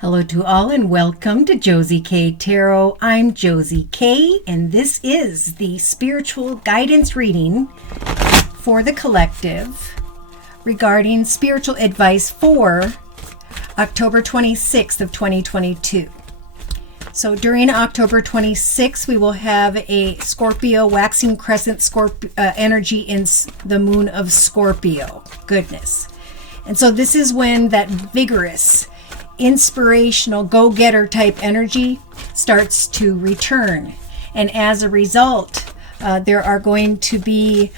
Hello to all and welcome to Josie K Tarot. I'm Josie K and this is the spiritual guidance reading for the collective regarding spiritual advice for October 26th of 2022. So during October 26th, we will have a Scorpio waxing crescent energy in the moon of Scorpio. Goodness. And so this is when that vigorous, inspirational, go-getter type energy starts to return. And as a result, there are going to be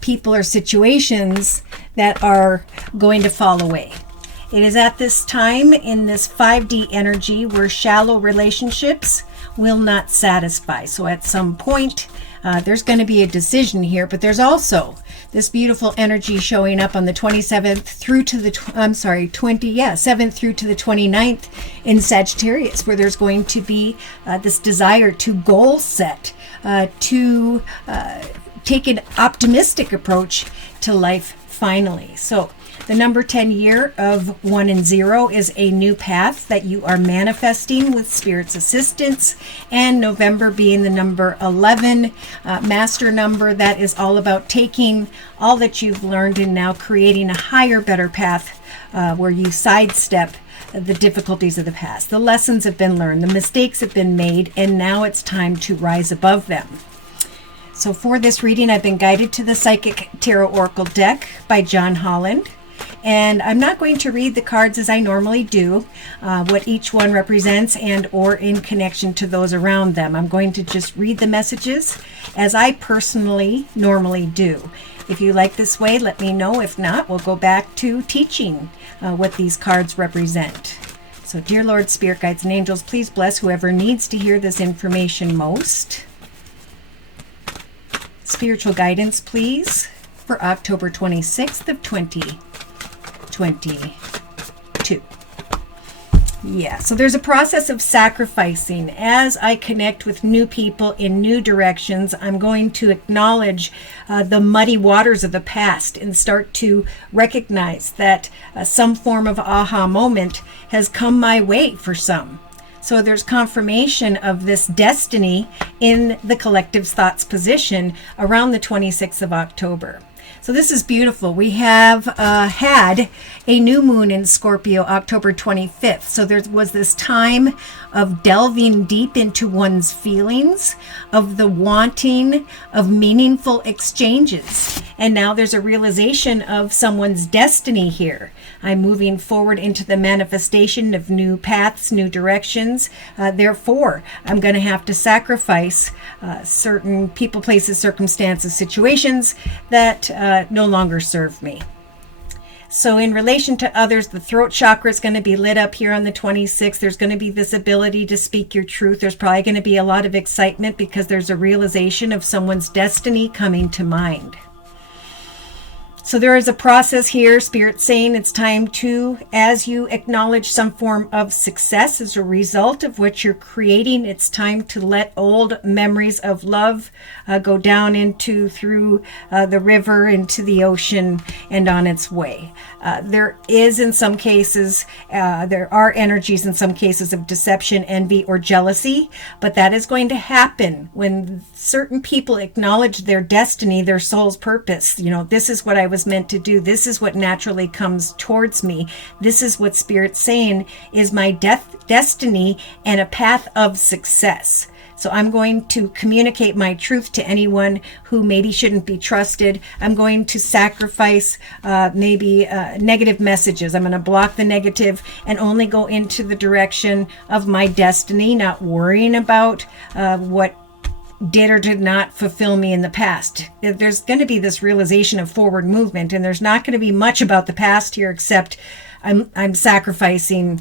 people or situations that are going to fall away. It is at this time in this 5D energy where shallow relationships will not satisfy. So at some point, there's going to be a decision here, but there's also this beautiful energy showing up on the 27th through to the, 7th through to the 29th in Sagittarius, where there's going to be this desire to goal set, to take an optimistic approach to life finally. So the number 10 year of 1 and 0 is a new path that you are manifesting with Spirit's assistance. And November being the number 11, master number, that is all about taking all that you've learned and now creating a higher, better path where you sidestep the difficulties of the past. The lessons have been learned, the mistakes have been made, and now it's time to rise above them. So for this reading, I've been guided to the Psychic Tarot Oracle deck by John Holland. And I'm not going to read the cards as I normally do, what each one represents and or in connection to those around them. I'm going to just read the messages as I personally normally do. If you like this way, let me know. If not, we'll go back to teaching what these cards represent. So dear Lord, Spirit Guides and Angels, please bless whoever needs to hear this information most. Spiritual guidance, please, for October 26th of 2022. Yeah, so there's a process of sacrificing. As I connect with new people in new directions, I'm going to acknowledge the muddy waters of the past and start to recognize that some form of aha moment has come my way for some. So there's confirmation of this destiny in the collective's thoughts position around the 26th of October. So this is beautiful. We have had a new moon in Scorpio October 25th. So there was this time of delving deep into one's feelings, of the wanting of meaningful exchanges. And now there's a realization of someone's destiny here. I'm moving forward into the manifestation of new paths, new directions. Therefore, I'm going to have to sacrifice certain people, places, circumstances, situations that no longer serve me. So in relation to others, the throat chakra is going to be lit up here on the 26th. There's going to be this ability to speak your truth. There's probably going to be a lot of excitement because there's a realization of someone's destiny coming to mind. So there is a process here, Spirit saying it's time to, as you acknowledge some form of success as a result of what you're creating, it's time to let old memories of love go down through the river, into the ocean, and on its way. There is in some cases, there are energies in some cases of deception, envy, or jealousy, but that is going to happen when certain people acknowledge their destiny, their soul's purpose. You know, this is what I was meant to do. This is what naturally comes towards me. This is what Spirit's saying is my destiny and a path of success. So I'm going to communicate my truth to anyone who maybe shouldn't be trusted. I'm going to sacrifice negative messages. I'm going to block the negative and only go into the direction of my destiny, not worrying about what did or did not fulfill me in the past. There's going to be this realization of forward movement, and there's not going to be much about the past here except I'm sacrificing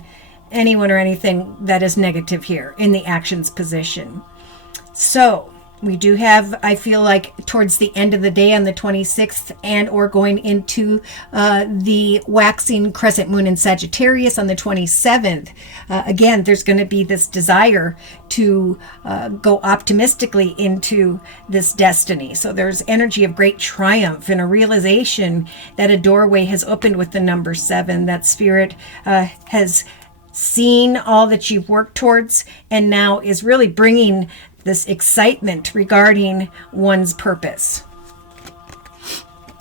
anyone or anything that is negative here in the actions position. So we do have, I feel like towards the end of the day on the 26th and or going into the waxing crescent moon in Sagittarius on the 27th, again, there's going to be this desire to go optimistically into this destiny. So there's energy of great triumph and a realization that a doorway has opened with the number 7, that Spirit has seeing all that you've worked towards, and now is really bringing this excitement regarding one's purpose.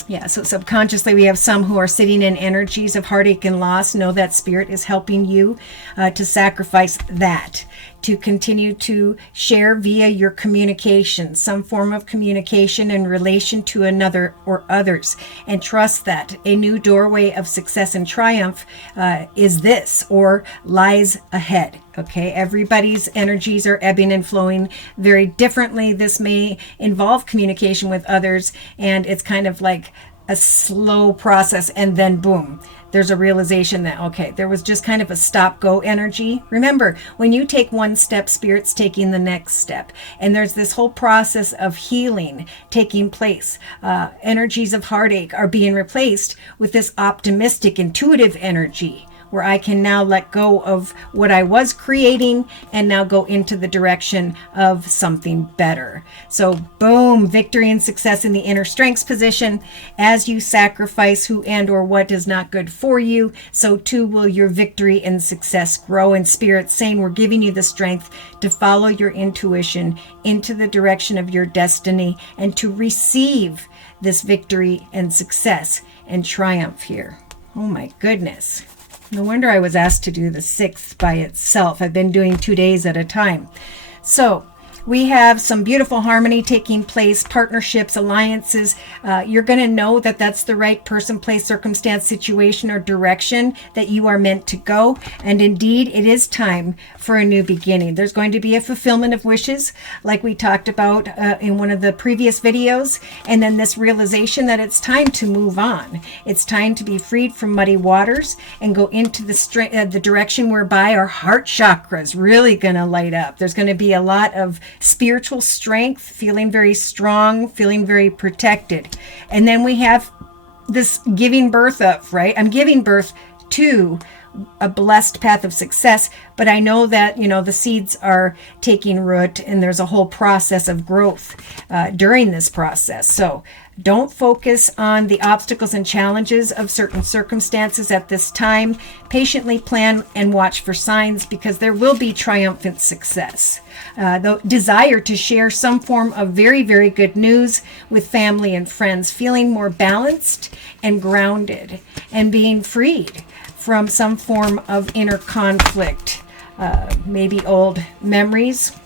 Yeah, so subconsciously we have some who are sitting in energies of heartache and loss. Know that Spirit is helping you to sacrifice that, to continue to share via your communication, some form of communication in relation to another or others. And trust that a new doorway of success and triumph is this, or lies ahead. Okay, everybody's energies are ebbing and flowing very differently. This may involve communication with others, and it's kind of like a slow process, and then boom, there's a realization that, okay, there was just kind of a stop-go energy. Remember, when you take one step, Spirit's taking the next step. And there's this whole process of healing taking place. Energies of heartache are being replaced with this optimistic, intuitive energy, where I can now let go of what I was creating and now go into the direction of something better. So boom, victory and success in the inner strengths position. As you sacrifice who and or what is not good for you, so too will your victory and success grow. And Spirit saying we're giving you the strength to follow your intuition into the direction of your destiny and to receive this victory and success and triumph here. Oh my goodness. No wonder I was asked to do the 6th by itself. I've been doing 2 days at a time. So we have some beautiful harmony taking place, partnerships, alliances. You're going to know that that's the right person, place, circumstance, situation, or direction that you are meant to go. And indeed, it is time for a new beginning. There's going to be a fulfillment of wishes, like we talked about in one of the previous videos. And then this realization that it's time to move on. It's time to be freed from muddy waters and go into the direction whereby our heart chakra is really going to light up. There's going to be a lot of spiritual strength, feeling very strong, feeling very protected. And then we have this giving birth of, right? I'm giving birth to a blessed path of success, but I know that, the seeds are taking root and there's a whole process of growth during this process. So don't focus on the obstacles and challenges of certain circumstances at this time. Patiently plan and watch for signs, because there will be triumphant success. The desire to share some form of very, very good news with family and friends, feeling more balanced and grounded and being freed from some form of inner conflict, maybe old memories.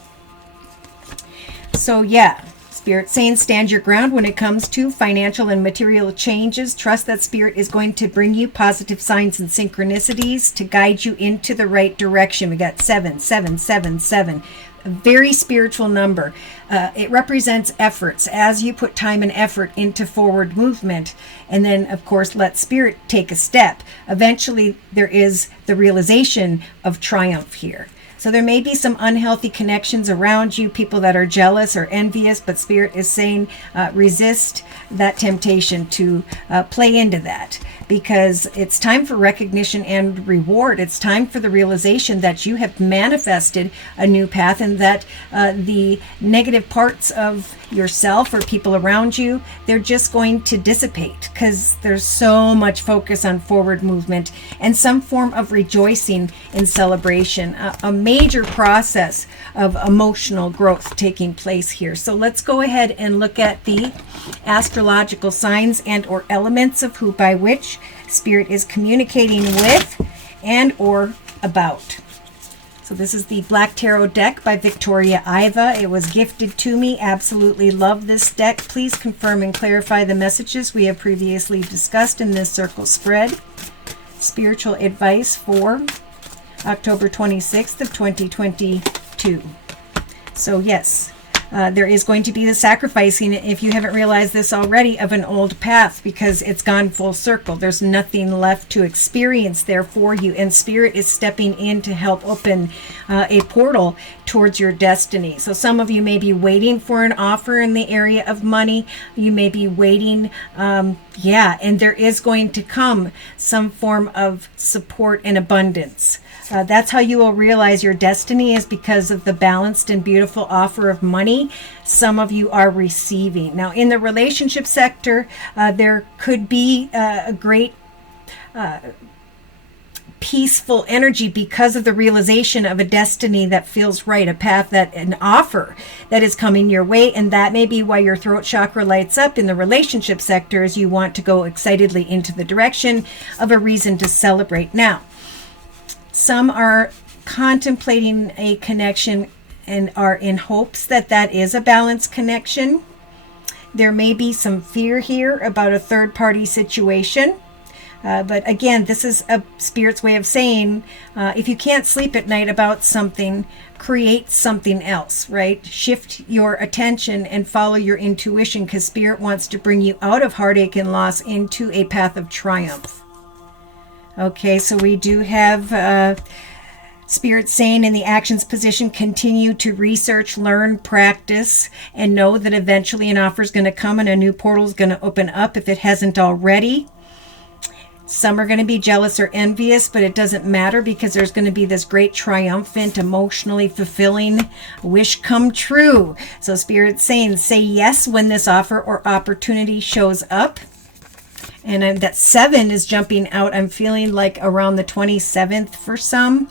So yeah, Spirit saying stand your ground when it comes to financial and material changes. Trust that Spirit is going to bring you positive signs and synchronicities to guide you into the right direction. We got 7777. A very spiritual number. It represents efforts as you put time and effort into forward movement, and then of course let Spirit take a step. Eventually there is the realization of triumph here. So there may be some unhealthy connections around you, people that are jealous or envious, but Spirit is saying resist that temptation to play into that, because it's time for recognition and reward. It's time for the realization that you have manifested a new path, and that the negative parts of yourself or people around you, they're just going to dissipate, because there's so much focus on forward movement and some form of rejoicing in celebration. A major process of emotional growth taking place here. So let's go ahead and look at the astrological signs and or elements of who by which Spirit is communicating with and or about. So this is the Black Tarot deck by Victoria Iva. It was gifted to me. Absolutely love this deck. Please confirm and clarify the messages we have previously discussed in this circle spread. Spiritual advice for October 26th of 2022. So yes, there is going to be the sacrificing, if you haven't realized this already, of an old path, because it's gone full circle. There's nothing left to experience there for you, and Spirit is stepping in to help open a portal towards your destiny. So some of you may be waiting for an offer in the area of money. You may be waiting, and there is going to come some form of support and abundance. That's how you will realize your destiny, is because of the balanced and beautiful offer of money some of you are receiving. Now, in the relationship sector, there could be a great peaceful energy because of the realization of a destiny that feels right, a path, an offer that is coming your way. And that may be why your throat chakra lights up in the relationship sector, as you want to go excitedly into the direction of a reason to celebrate. Now, some are contemplating a connection and are in hopes that that is a balanced connection. There may be some fear here about a third-party situation. But again, this is a Spirit's way of saying, if you can't sleep at night about something, create something else, right? Shift your attention and follow your intuition, because Spirit wants to bring you out of heartache and loss into a path of triumph. Okay, so we do have Spirit saying in the actions position, continue to research, learn, practice, and know that eventually an offer is going to come and a new portal is going to open up if it hasn't already. Some are going to be jealous or envious, but it doesn't matter, because there's going to be this great triumphant, emotionally fulfilling wish come true. So Spirit's saying, say yes when this offer or opportunity shows up. And that 7 is jumping out. I'm feeling like around the 27th for some.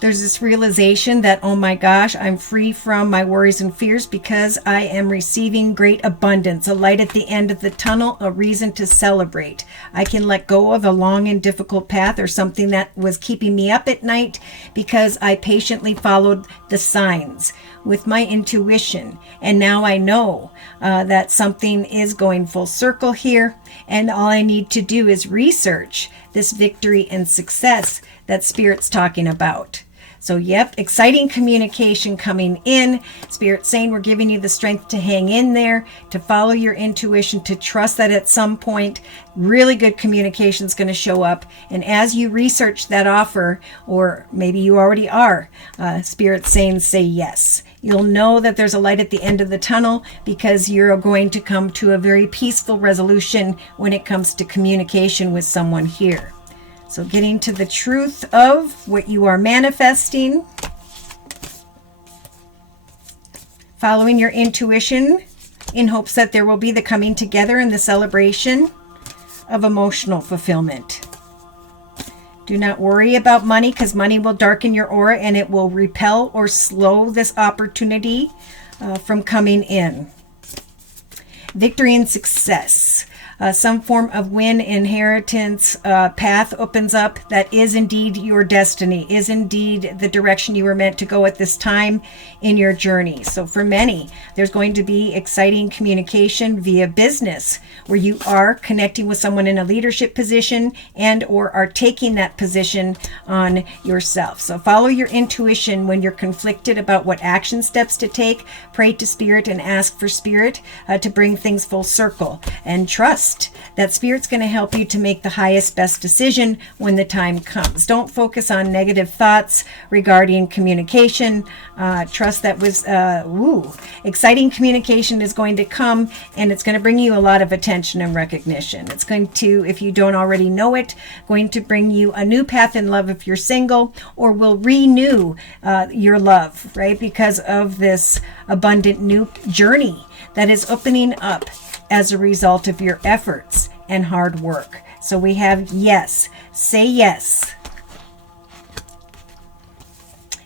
There's this realization that, oh my gosh, I'm free from my worries and fears because I am receiving great abundance, a light at the end of the tunnel, a reason to celebrate. I can let go of a long and difficult path or something that was keeping me up at night because I patiently followed the signs with my intuition. And now I know that something is going full circle here. And all I need to do is research this victory and success that Spirit's talking about. So yep, exciting communication coming in. Spirit saying we're giving you the strength to hang in there, to follow your intuition, to trust that at some point really good communication is going to show up. And as you research that offer, or maybe you already are, Spirit saying say yes. You'll know that there's a light at the end of the tunnel, because you're going to come to a very peaceful resolution when it comes to communication with someone here. So getting to the truth of what you are manifesting, following your intuition in hopes that there will be the coming together and the celebration of emotional fulfillment. Do not worry about money, because money will darken your aura and it will repel or slow this opportunity from coming in. Victory and success. Some form of win, inheritance, path opens up that is indeed your destiny, is indeed the direction you were meant to go at this time in your journey. So for many, there's going to be exciting communication via business, where you are connecting with someone in a leadership position and or are taking that position on yourself. So follow your intuition when you're conflicted about what action steps to take. Pray to Spirit and ask for Spirit to bring things full circle, and trust that Spirit's going to help you to make the highest, best decision when the time comes. Don't focus on negative thoughts regarding communication. Trust that was, exciting communication is going to come, and it's going to bring you a lot of attention and recognition. It's going to, if you don't already know it, going to bring you a new path in love if you're single, or will renew your love, right? Because of this abundant new journey that is opening up as a result of your efforts and hard work. So we have yes. Say yes.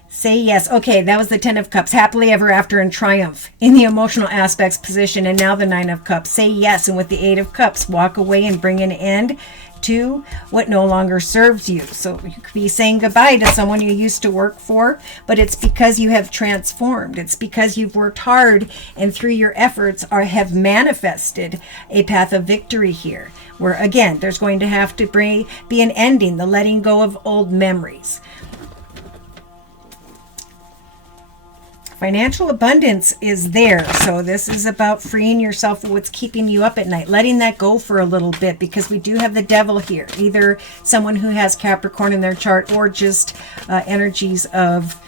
Say yes. Okay, that was the 10 of Cups. Happily ever after and triumph in the emotional aspects position. And now the 9 of Cups. Say yes. And with the 8 of Cups, walk away and bring an end to what no longer serves you. So you could be saying goodbye to someone you used to work for, but it's because you have transformed. It's because you've worked hard, and through your efforts have manifested a path of victory here, where again, there's going to have to be an ending, the letting go of old memories. Financial abundance is there. So this is about freeing yourself of what's keeping you up at night, letting that go for a little bit, because we do have the devil here, either someone who has Capricorn in their chart, or just energies of,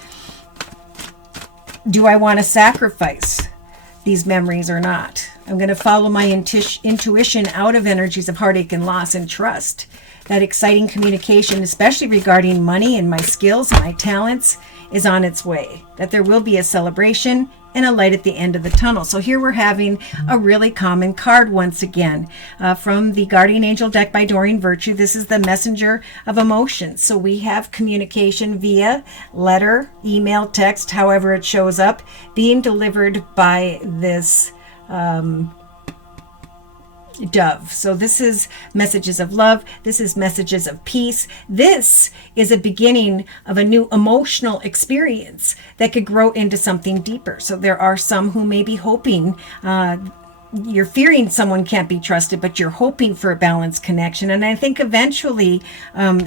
do I want to sacrifice these memories or not? I'm going to follow my intuition out of energies of heartache and loss, and trust that exciting communication, especially regarding money and my skills and my talents, is on its way, that there will be a celebration and a light at the end of the tunnel. So here we're having a really common card once again from the Guardian Angel deck by Doreen Virtue. This is the messenger of emotions. So we have communication via letter, email, text, however it shows up, being delivered by this dove. So this is messages of love. This is messages of peace. This is a beginning of a new emotional experience that could grow into something deeper. So there are some who may be hoping, you're fearing someone can't be trusted, but you're hoping for a balanced connection. And I think eventually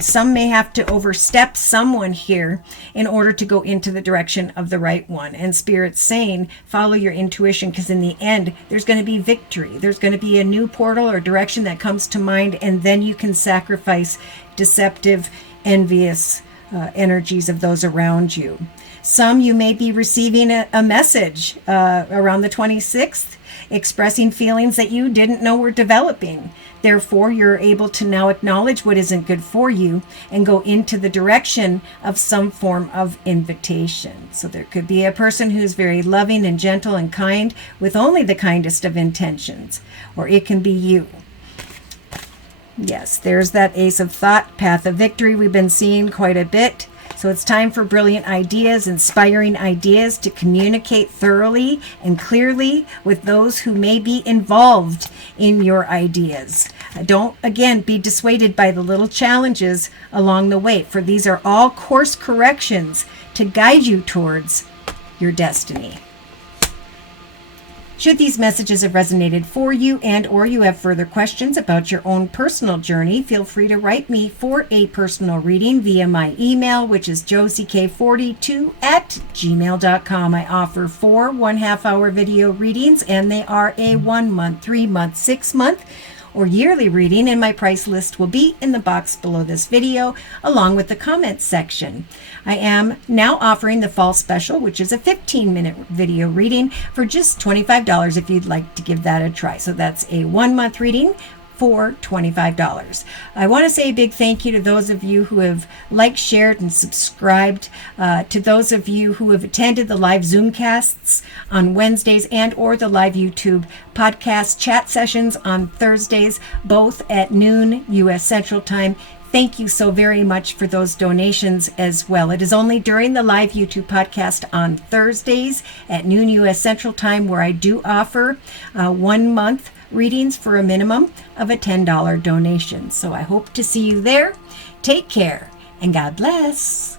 some may have to overstep someone here in order to go into the direction of the right one. And Spirit's saying, follow your intuition, because in the end, there's going to be victory. There's going to be a new portal or direction that comes to mind, and then you can sacrifice deceptive, envious energies of those around you. Some you may be receiving a message around the 26th, expressing feelings that you didn't know were developing. Therefore, you're able to now acknowledge what isn't good for you and go into the direction of some form of invitation. So there could be a person who's very loving and gentle and kind with only the kindest of intentions, or it can be you. Yes, there's that Ace of Thought, Path of Victory we've been seeing quite a bit. So it's time for brilliant ideas, inspiring ideas to communicate thoroughly and clearly with those who may be involved in your ideas. Don't, again, be dissuaded by the little challenges along the way, for these are all course corrections to guide you towards your destiny. Should these messages have resonated for you, and or you have further questions about your own personal journey, feel free to write me for a personal reading via my email, which is josiek42@gmail.com. I offer 4 1/2-hour video readings, and they are a 1 month, 3 month, 6 month, or yearly reading, and my price list will be in the box below this video, along with the comments section. I am now offering the fall special, which is a 15-minute video reading for just $25 if you'd like to give that a try. So that's a 1 month reading for $25. I want to say a big thank you to those of you who have liked, shared, and subscribed, to those of you who have attended the live Zoomcasts on Wednesdays and or the live YouTube podcast chat sessions on Thursdays, both at noon U.S. Central Time. Thank you so very much for those donations as well. It is only during the live YouTube podcast on Thursdays at noon U.S. Central Time where I do offer 1 month readings for a minimum of a $10 donation. So I hope to see you there. Take care and God bless.